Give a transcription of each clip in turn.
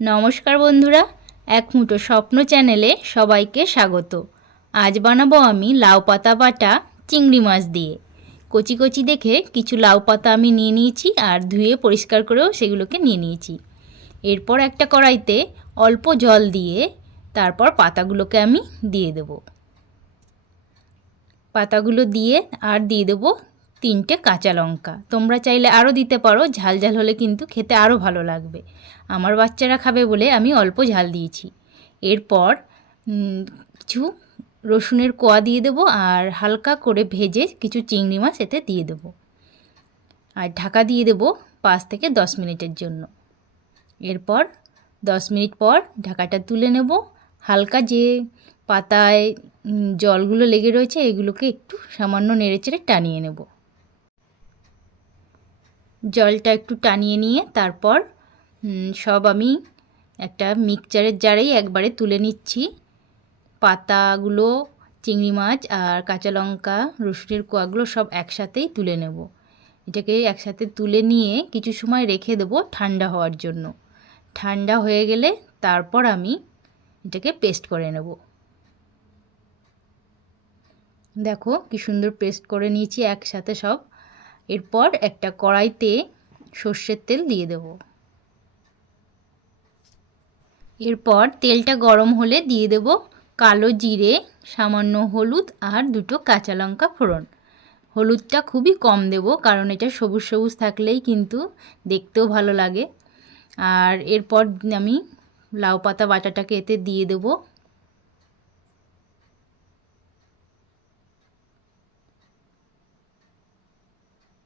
নমস্কার বন্ধুরা, এক মুঠো স্বপ্ন চ্যানেলে সবাইকে স্বাগত। আজ বানাবো আমি লাউ পাতা বাটা চিংড়ি মাছ দিয়ে। কচি কচি দেখে কিছু লাউ পাতা আমি নিয়ে নিয়েছি আর ধুয়ে পরিষ্কার করেও সেগুলোকে নিয়ে নিয়েছি। এরপর একটা কড়াইতে অল্প জল দিয়ে তারপর পাতাগুলোকে আমি দিয়ে দেব। পাতাগুলো দিয়ে আর দিয়ে দেবো তিনটে কাঁচা লঙ্কা। তোমরা চাইলে আরও দিতে পারো, ঝাল ঝাল হলে কিন্তু খেতে আরও ভালো লাগবে। আমার বাচ্চারা খাবে বলে আমি অল্প ঝাল দিয়েছি। এরপর কিছু রসুনের কোয়া দিয়ে দেবো আর হালকা করে ভেজে কিছু চিংড়ি মাছ এতে দিয়ে দেবো। আর ঢাকা দিয়ে দেবো পাঁচ থেকে দশ মিনিটের জন্য। এরপর দশ মিনিট পর ঢাকাটা তুলে নেব। হালকা যে পাতায় জলগুলো লেগে রয়েছে এগুলোকে একটু সামান্য নেড়েচেড়ে টানিয়ে নেব। জলটা একটু টানিয়ে নিয়ে তারপর সব আমি একটা মিক্সচারের জারেই একবারে তুলে নিচ্ছি। পাতাগুলো, চিংড়ি মাছ আর কাঁচা লঙ্কা, রসুনের কোয়াগুলো সব একসাথেই তুলে নেব। এটাকে একসাথে তুলে নিয়ে কিছু সময় রেখে দেবো ঠান্ডা হওয়ার জন্য। ঠান্ডা হয়ে গেলে তারপর আমি এটাকে পেস্ট করে নেব। দেখো কি সুন্দর পেস্ট করে নিয়েছি একসাথে সব। এরপর একটা কড়াইতে সর্ষের তেল দিয়ে দেব। এরপর তেলটা গরম হলে দিয়ে দেব কালো জিরে, সামান্য হলুদ আর দুটো কাঁচা লঙ্কা ফোড়ন। হলুদটা খুবই কম দেব কারণ এটা সবুজ সবুজ থাকলেই কিন্তু দেখতেও ভালো লাগে। আর এরপর আমি লাউ পাতা বাটাটাকে এতে দিয়ে দেবো।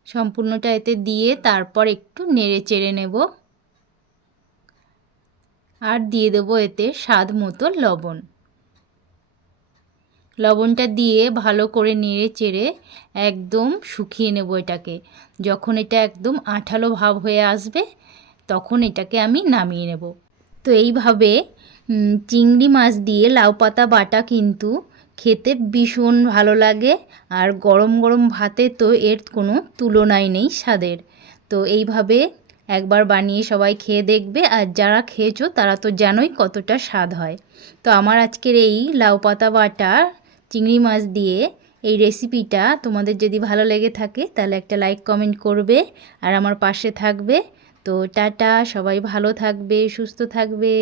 সম্পূর্ণটা এতে দিয়ে তারপর একটু নেড়ে চেড়ে নেব। আর দিয়ে দেব এতে স্বাদ মতো লবণ। লবণটা দিয়ে ভালো করে নেড়ে চেড়ে একদম শুকিয়ে নেব এটাকে। যখন এটা একদম আঠালো ভাব হয়ে আসবে, তখন এটাকে আমি নামিয়ে নেব। তো এইভাবে চিংড়ি মাছ দিয়ে লাউ পাতা বাটা কিন্তু খেতে ভীষণ ভালো লাগে আর গরম গরম ভাতে তো এর কোনো তুলনাই নেই স্বাদের। তো এইভাবে একবার বানিয়ে সবাই খেয়ে দেখবে আর যারা খেয়েছো তারা তো জানোই কতটা স্বাদ হয়। তো আমার আজকের এই লাউ পাতা বাটা চিংড়ি মাছ দিয়ে এই রেসিপিটা তোমাদের যদি ভালো লেগে থাকে তাহলে একটা লাইক, কমেন্ট করবে আর আমার পাশে থাকবে। তো টাটা, সবাই ভালো থাকবে, সুস্থ থাকবে।